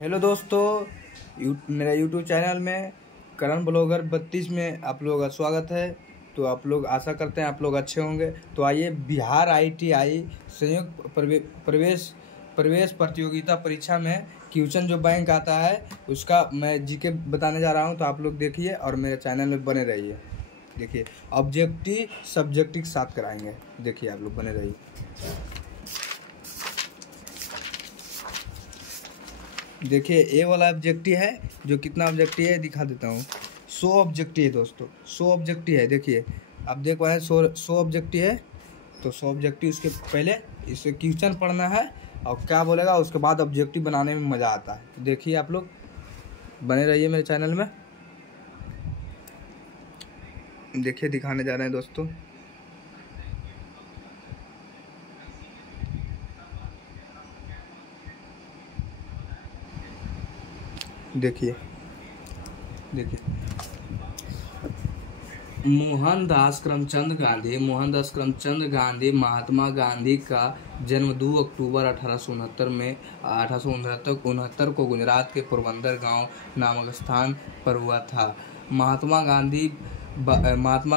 Hello दोस्तों, मेरा YouTube channel में करण ब्लॉगर 32 में आप लोगों का स्वागत है। तो आप लोग आशा करते हैं आप लोग अच्छे होंगे। तो आइए, बिहार ITI संयुक्त प्रवेश प्रतियोगिता परीक्षा में क्वेश्चन जो बैंक आता है उसका मैं जीके बताने जा रहा हूं। तो आप लोग देखिए और मेरे चैनल में बने रहिए। देखिए, ऑब्जेक्टिव सब्जेक्टिव साथ कराएंगे। देखिए, आप लोग बने रहिए। देखिए, ए वाला ऑब्जेक्टिव है, जो कितना ऑब्जेक्टिव है दिखा देता हूँ। 100 ऑब्जेक्टिव है दोस्तों, 100 ऑब्जेक्टिव है। देखिए, आप देख पाए 100 ऑब्जेक्टिव है। तो 100 ऑब्जेक्टिव, उसके पहले इसे क्वेश्चन पढ़ना है और क्या बोलेगा उसके बाद ऑब्जेक्टिव बनाने में मज़ा आता है। तो देखिए, आप लोग बने रहिए मेरे चैनल में। देखिए, दिखाने जा रहे हैं दोस्तों। देखिए मोहनदास करमचंद गांधी महात्मा गांधी का जन्म 2 अक्टूबर 1869 को गुजरात के पोरबंदर गांव नामक स्थान पर हुआ था। महात्मा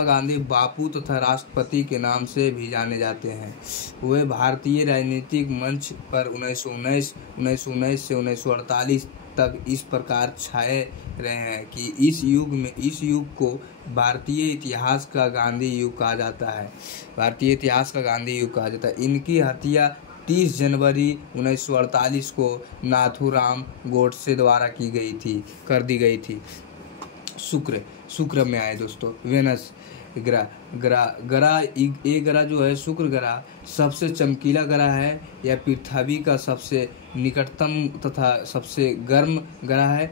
गांधी बापू तथा राष्ट्रपति के नाम से भी जाने जाते हैं। वे भारतीय राजनीतिक मंच पर 1919 से 1948 तक इस प्रकार छाए रहे हैं कि इस युग को भारतीय इतिहास का गांधी युग कहा जाता है। इनकी हत्या 30 जनवरी 1948 को नाथूराम गोडसे द्वारा कर दी गई थी। शुक्र में आए दोस्तों। वेनस ग्रह जो है, शुक्र ग्रह सबसे चमकीला ग्रह है। यह पृथ्वी का सबसे निकटतम तथा सबसे गर्म ग्रह है।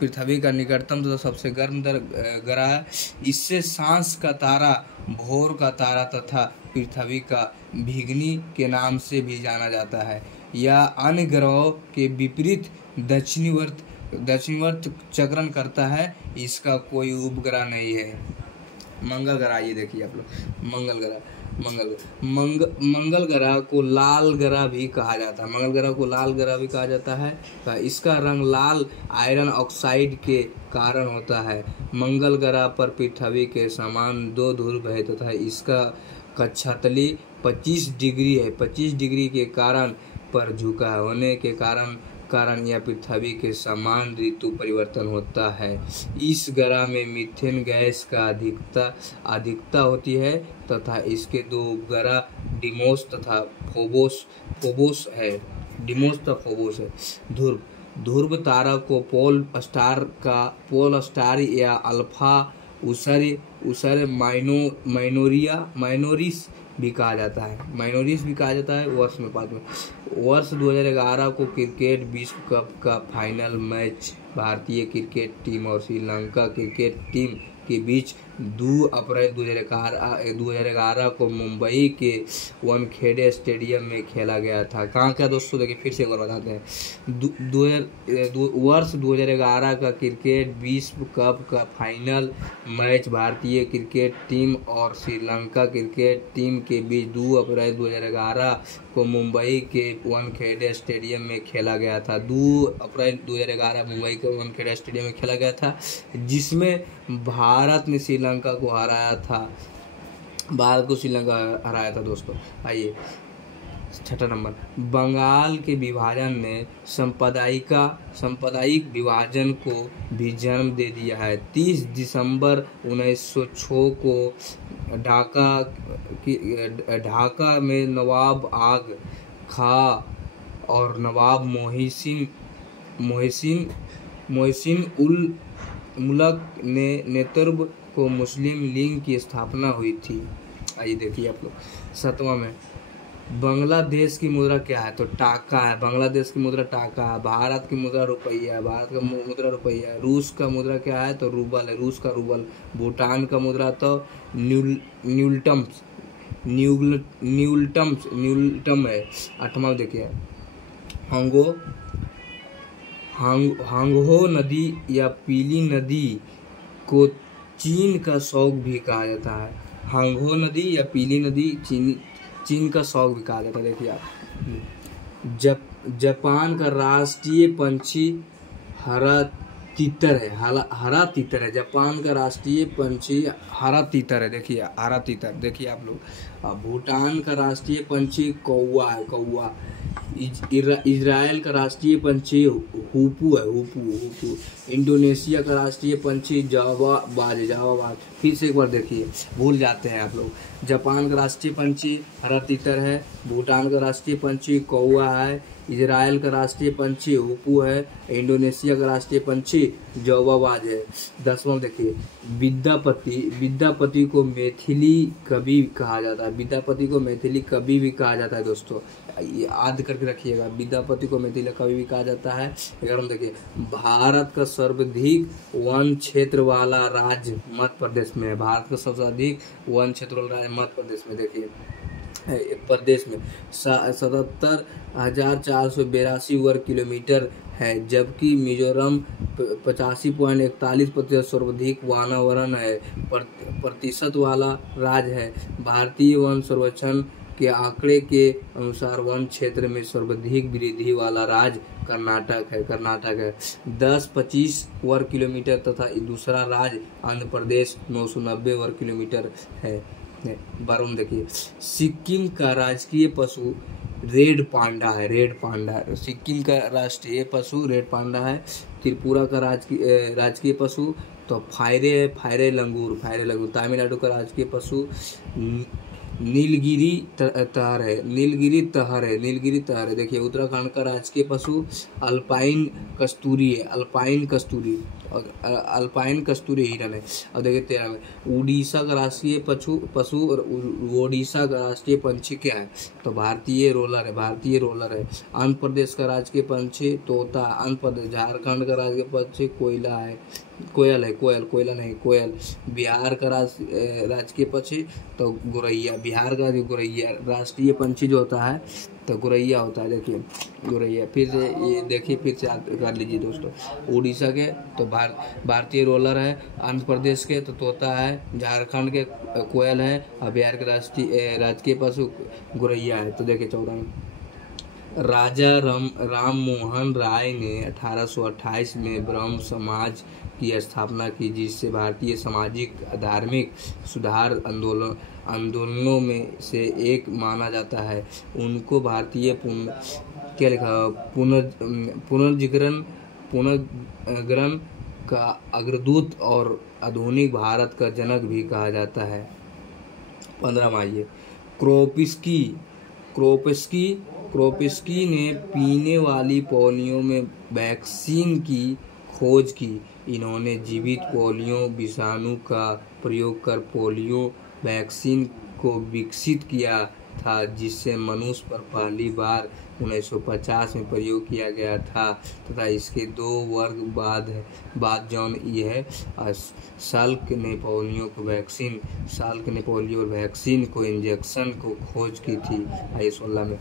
पृथ्वी का निकटतम तथा सबसे गर्म ग्रह है। इससे सांस का तारा, भोर का तारा तथा पृथ्वी का भिगनी के नाम से भी जाना जाता है। यह अन्य ग्रहों के विपरीत दक्षिणवर्त चक्रण करता है। इसका कोई उपग्रह नहीं है। मंगल ग्रह, ये देखिए आप लोग, मंगल ग्रह को लाल ग्रह भी कहा जाता है। तो इसका रंग लाल आयरन ऑक्साइड के कारण होता है। मंगल ग्रह पर पृथ्वी के समान 2 ध्रुव है तथा इसका कक्षातली 25 डिग्री है। 25 डिग्री के कारण पर झुका होने के कारण यह पृथ्वी के समान ऋतु परिवर्तन होता है। इस ग्रह में मीथेन गैस का अधिकता होती है तथा इसके 2 उपग्रह डिमोस तथा फोबोस है। ध्रुव तारा को पोल स्टार या अल्फा उसर माइनोरिस भी कहा जाता है। वर्ष 2011 को क्रिकेट विश्व कप का फाइनल मैच भारतीय क्रिकेट टीम और श्रीलंका क्रिकेट टीम के बीच 2 अप्रैल 2011 को मुंबई के वानखेड़े स्टेडियम में खेला गया था। कहाँ क्या दोस्तों, देखिए फिर से एक बार बताते हैं। वर्ष 2011 का क्रिकेट विश्व कप का फाइनल मैच भारतीय क्रिकेट टीम और श्रीलंका क्रिकेट टीम के बीच 2 अप्रैल 2011 को मुंबई के वानखेड़े स्टेडियम में खेला गया था। 2 अप्रैल 2011 मुंबई के वानखेड़े स्टेडियम में खेला गया था, जिसमें भारत ने श्रीलंका को हराया था दोस्तों। आइए, 6 नंबर, बंगाल के विभाजन ने सांप्रदायिक विभाजन को भी जन्म दे दिया है। 30 दिसंबर 1906 को ढाका में नवाब आग खां और नवाब मोहसिन उल मुल्क ने नेतृत्व को मुस्लिम लीग की स्थापना हुई थी। आइए देखिए आप लोग। 7वां में, बांग्लादेश की मुद्रा क्या है? तो टाका है। बांग्लादेश की मुद्रा टाका है। भारत की मुद्रा रुपया है। रूस का मुद्रा क्या है? तो रूबल है, रूस का रूबल। भूटान का मुद्रा तो न्यूनतम है। 8वां देखिए, हांगहो नदी या पीली नदी को चीन का शौक भी कहा जाता है। हांगहो नदी या पीली नदी चीन का शौक भी कहा जाता है। देखिए आप, जापान का राष्ट्रीय पंछी हरा तीतर है। हरा तीतर है। जापान का राष्ट्रीय पंछी हरा तीतर है। देखिए हरा तीतर, देखिए आप लोग। भूटान का राष्ट्रीय पंछी कौवा है, कौवा। इजराइल का राष्ट्रीय पंछी हुपू है, हुपू। इंडोनेशिया का राष्ट्रीय पंछी जावाबाज। फिर से एक बार देखिए, भूल जाते हैं आप लोग। जापान का राष्ट्रीय पंछी हरा तीतर है। भूटान का राष्ट्रीय पंछी कौवा है। इजराइल का राष्ट्रीय पंछी हुपू है। इंडोनेशिया का राष्ट्रीय पंछी जावाबाज है। 10वां देखिए, विद्यापति को मैथिली कवि कहा जाता है। विद्यापति को मैथिली कवि भी कहा जाता है दोस्तों, याद करके रखिएगा। विद्यापति को मैथिली कवि भी कहा जाता है। 11वां देखिए, भारत का सर्वाधिक वन क्षेत्र वाला राज्य मध्य प्रदेश में है। भारत का सबसे अधिक वन क्षेत्र वाला राज्य मध्य प्रदेश में, देखिए प्रदेश में 77,482 वर्ग किलोमीटर है, जबकि मिजोरम 85.41% सर्वाधिक वनावरण है प्रतिशत वाला राज्य है। भारतीय वन सर्वेक्षण के आंकड़े के अनुसार वन क्षेत्र में सर्वाधिक वृद्धि वाला राज्य कर्नाटक है 1025 वर्ग किलोमीटर तथा दूसरा राज्य आंध्र प्रदेश 990 वर्ग किलोमीटर है। बारहवां देखिए, सिक्किम का राजकीय पशु रेड पांडा है। सिक्किम का राष्ट्रीय पशु रेड पांडा है। त्रिपुरा का राजकीय पशु तो फायरे लंगूर। तमिलनाडु का राजकीय पशु नीलगिरी तहर है। देखिए उत्तराखंड का राजकीय पशु अल्पाइन कस्तूरी हिरन है। और देखिए 13 में उड़ीसा का राष्ट्रीय पशु और ओडिशा का राष्ट्रीय पंछी क्या है, तो भारतीय रोलर है। आंध्र प्रदेश का राजकीय पंछी तोता। झारखंड का राजकीय पंछी कोयल। बिहार का राजकीय पंछी तो गौरैया। बिहार का जो गौरैया राष्ट्रीय पंछी जो होता है तो गौरैया होता है। देखिए गौरैया। फिर से ये देखिए, फिर से याद कर लीजिए दोस्तों। उड़ीसा के तो भारतीय रोलर है। आंध्र प्रदेश के तो तोता है। झारखंड के कोयल है। और बिहार के राजकीय पशु गौरैया है। तो देखिए 14 में राजा राम मोहन राय ने 1828 में ब्रह्म समाज की स्थापना की, जिससे भारतीय सामाजिक धार्मिक सुधार आंदोलनों में से एक माना जाता है। उनको भारतीय पुनर्जागरण का अग्रदूत और आधुनिक भारत का जनक भी कहा जाता है। 15वां आइए, क्रोपेस्की ने पीने वाली पोलियो में वैक्सीन की खोज की। इन्होंने जीवित पोलियो विषाणु का प्रयोग कर पोलियो वैक्सीन को विकसित किया था, जिससे मनुष्य पर पहली बार 1950 में प्रयोग किया गया था तथा इसके 2 वर्ष बाद जॉन साल्क ने पोलियो वैक्सीन को इंजेक्शन को खोज की थी। 16 में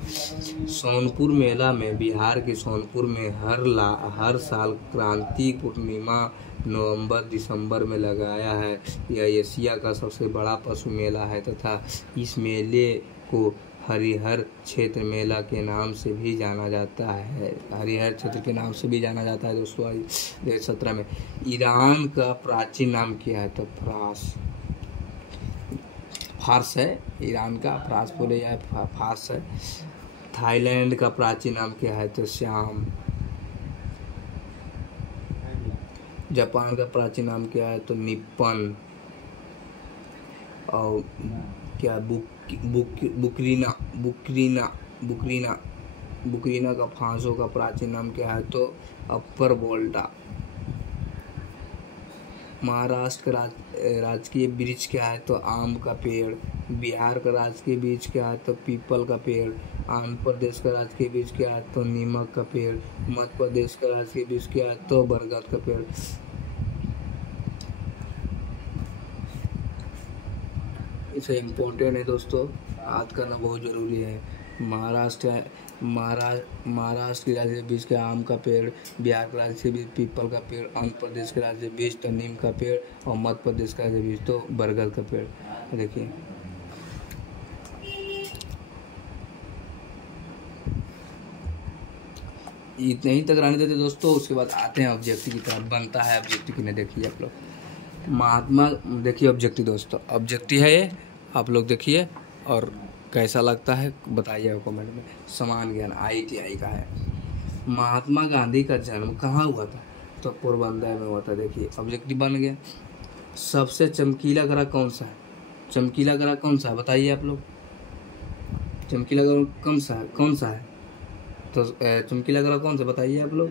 सोनपुर मेला में बिहार के सोनपुर में हर साल क्रांति पूर्णिमा नवंबर-दिसंबर में लगाया है। यह एशिया का सबसे बड़ा पशु मेला है तथा इस मेले को हरिहर क्षेत्र मेला के नाम से भी जाना जाता है। दोस्तों 17 में ईरान का प्राचीन नाम क्या है, तो फारस है। ईरान का फारस है। थाईलैंड का प्राचीन नाम क्या है, तो श्याम। जापान का प्राचीन नाम क्या है, तो निप्पन। और क्या बुकरीना का फांसों का प्राचीन नाम क्या है, तो अपर वोल्टा। महाराष्ट्र का राजकीय वृक्ष क्या है, तो आम का पेड़। बिहार का राजकीय वृक्ष क्या है, तो पीपल का पेड़। आंध्र प्रदेश का राजकीय वृक्ष क्या है, तो नीमक का पेड़। मध्य प्रदेश का राजकीय वृक्ष क्या है, तो बरगद का पेड़। इसे इम्पोर्टेंट है दोस्तों, याद करना बहुत ज़रूरी है। महाराष्ट्र की राजकीय वृक्ष का आम का पेड़। बिहार का राजकीय वृक्ष पीपल का पेड़। आंध्र प्रदेश का राजकीय वृक्ष तो नीम का पेड़। और मध्य प्रदेश का राजकीय वृक्ष तो बरगद का पेड़। देखिए इतने ही तक रहने देते दोस्तों। उसके बाद आते हैं ऑब्जेक्टिव की तरफ। बनता है ऑब्जेक्टिव की नहीं, देखिए आप लोग। महात्मा, देखिए ऑब्जेक्टिव दोस्तों, ऑब्जेक्टिव है ये, आप लोग देखिए और कैसा लगता है बताइए कमेंट में। समान ज्ञान ITI का है। महात्मा गांधी का जन्म कहाँ हुआ था? तो पोरबंदर में हुआ था। देखिए ऑब्जेक्टिव बन गया। सबसे चमकीला ग्रह कौन सा है? चमकीला ग्रह कौन सा है बताइए आप लोग। चमकीला ग्रह कौन सा है? कौन सा है? तो चमकीला ग्रह कौन सा बताइए आप लोग।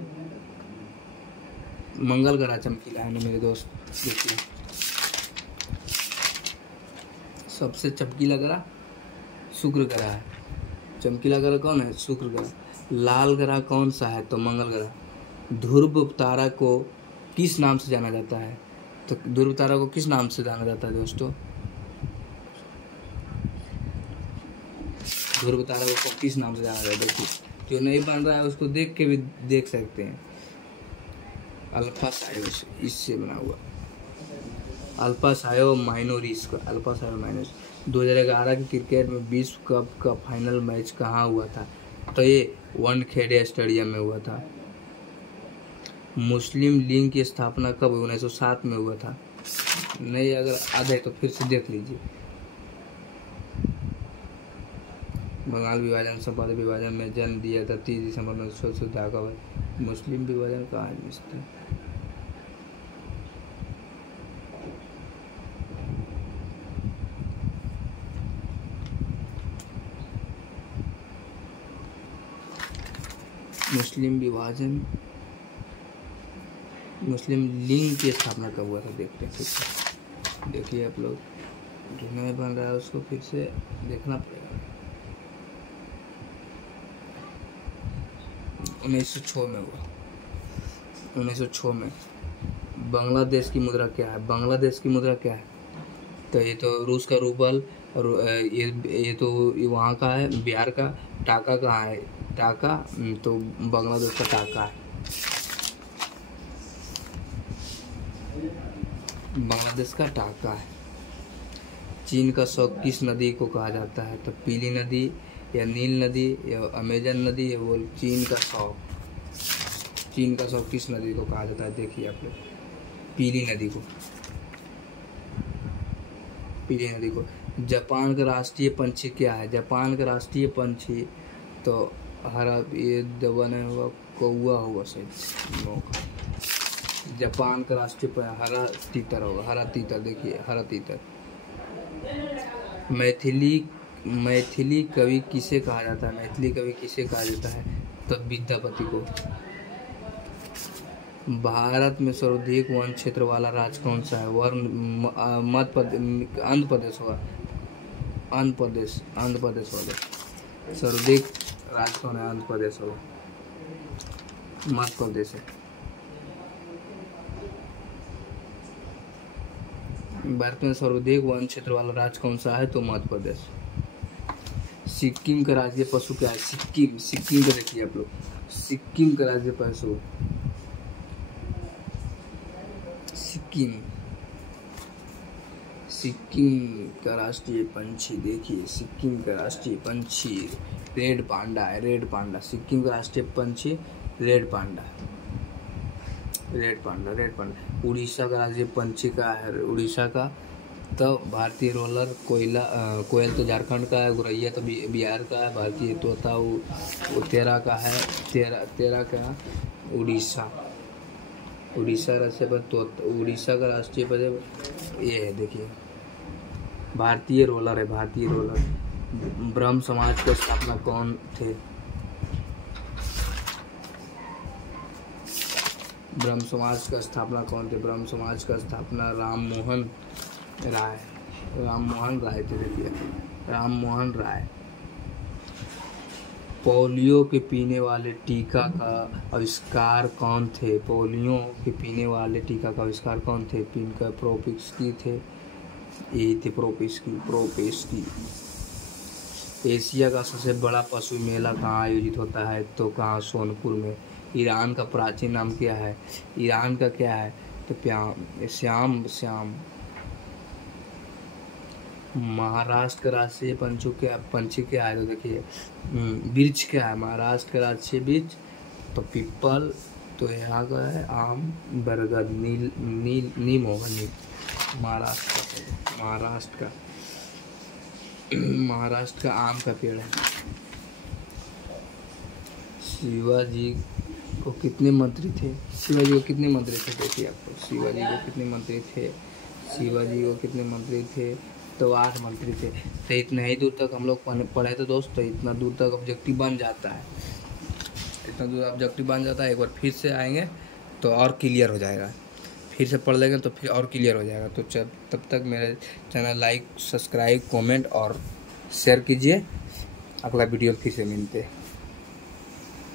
मंगल ग्रह चमकीला है ना मेरे दोस्त। देखिए सबसे चमकीला ग्रह शुक्र ग्रह है। चमकीला ग्रह कौन है? शुक्र ग्रह। लाल ग्रह कौन सा है? तो मंगल ग्रह। ध्रुव तारा को किस नाम से जाना जाता है? तो ध्रुव तारा को किस नाम से जाना जाता है दोस्तों? ध्रुव तारा को किस नाम से जाना जाता है? देखिए जो नहीं बन रहा है उसको देख के भी देख सकते हैं। अल्फा सायोस, इससे बना हुआ अल्फा सायो माइनोरिस का। अल्फा सायो माइनोरिस 2011 के क्रिकेट में विश्व कप का फाइनल मैच कहाँ हुआ था? तो ये वानखेड़े स्टेडियम में हुआ था। मुस्लिम लीग की स्थापना कब? 1907 में हुआ था। नहीं अगर आधे तो फिर से देख लीजिए। बंगाल विभाजन, संपादक विभाजन में जन्म दिया था 30 दिसंबर 1914 का। मुस्लिम विभाजन कहाँ है? मुस्लिम विभाजन, मुस्लिम लीग की स्थापना कब हुआ था? देखते हैं। देखिए आप लोग, जो नहीं बन रहा है उसको फिर से देखना पड़ेगा। 1906 में हुआ। 1906 में। बांग्लादेश की मुद्रा क्या है? बांग्लादेश की मुद्रा क्या है? तो ये तो रूस का रूबल, और ये तो वहाँ का है, बिहार का। टाका कहाँ है? टाका तो बांग्लादेश का टाका है। बांग्लादेश का टाका है। चीन का शौक किस नदी को कहा जाता है? तो पीली नदी या नील नदी या अमेजन नदी है वो। चीन का शौक, चीन का शौक किस नदी को कहा जाता है? देखिए आप लोग, पीली नदी को, पीली नदी को। जापान का राष्ट्रीय पंछी क्या है? जापान का राष्ट्रीय पंछी तो हरा, ये दबा हुआ कौआ होगा शायद। जापान का राष्ट्रीय हरा तीतर होगा। हरा तीतर, देखिए हरा तीतर। मैथिली कवि किसे कहा जाता है? मैथिली कवि किसे कहा जाता है? तो विद्यापति को। भारत में सर्वाधिक वन क्षेत्र वाला राज्य कौन सा है? आंध्र प्रदेश होगा। आंध्र प्रदेश वाले सर्वाधिक राज्य कौन है? आंध्र प्रदेश होगा। मध्य प्रदेश है। भारत में सर्वाधिक वन क्षेत्र वाला राज्य कौन सा है? तो मध्य प्रदेश। सिक्किम का राष्ट्रीय पशु क्या है? सिक्किम का देखिए आप लोग। सिक्किम का राष्ट्रीय पशु सिक्किम का राष्ट्रीय पंछी, देखिए सिक्किम का राष्ट्रीय पंछी रेड पांडा है। रेड पांडा सिक्किम का राष्ट्रीय पंछी रेड पांडा। उड़ीसा का राष्ट्रीय पंछी का है? उड़ीसा का तो भारतीय रोलर। कोयल तो झारखंड का है। गौरैया तो बिहार का है। भारतीय तोता वो तेरा का है। तेरा का उड़ीसा राष्ट्रीय पशु। उड़ीसा का राष्ट्रीय पशु ये है, देखिए भारतीय रोलर है। भारतीय रोलर। ब्रह्म समाज के स्थापना कौन थे? ब्रह्म समाज का स्थापना कौन थे? ब्रह्म समाज का स्थापना राम मोहन राय थे। देखिए राम मोहन राय। पोलियो के पीने वाले टीका का आविष्कार कौन थे? पोलियो के पीने वाले टीका का आविष्कार कौन थे? पिनका प्रोपिस्की थे। यही थे प्रोपेस्की। एशिया का सबसे बड़ा पशु मेला कहाँ आयोजित होता है? तो कहाँ? सोनपुर में। ईरान का प्राचीन नाम क्या है? ईरान का क्या है? तो श्याम। महाराष्ट्र का राष्ट्रीय पंछी क्या है? तो देखिए वृक्ष क्या है? महाराष्ट्र का राष्ट्रीय वृक्ष तो पीपल, तो यहाँ का है आम, बरगद, नीम होगा, नीम महाराष्ट्र का आम का पेड़ है। शिवाजी को कितने मंत्री थे? देखिए आपको, शिवाजी को कितने मंत्री थे? तो 8 मंत्री थे। तो इतना ही दूर तक हम लोग पढ़े थे दोस्त, तो इतना दूर तक ऑब्जेक्टिव बन जाता है, एक बार फिर से आएंगे तो और क्लियर हो जाएगा, फिर से पढ़ लेंगे तो फिर और क्लियर हो जाएगा। तो तब तक मेरे चैनल लाइक, सब्सक्राइब, कमेंट और शेयर कीजिए। अगला वीडियो फिर से मिलते हैं।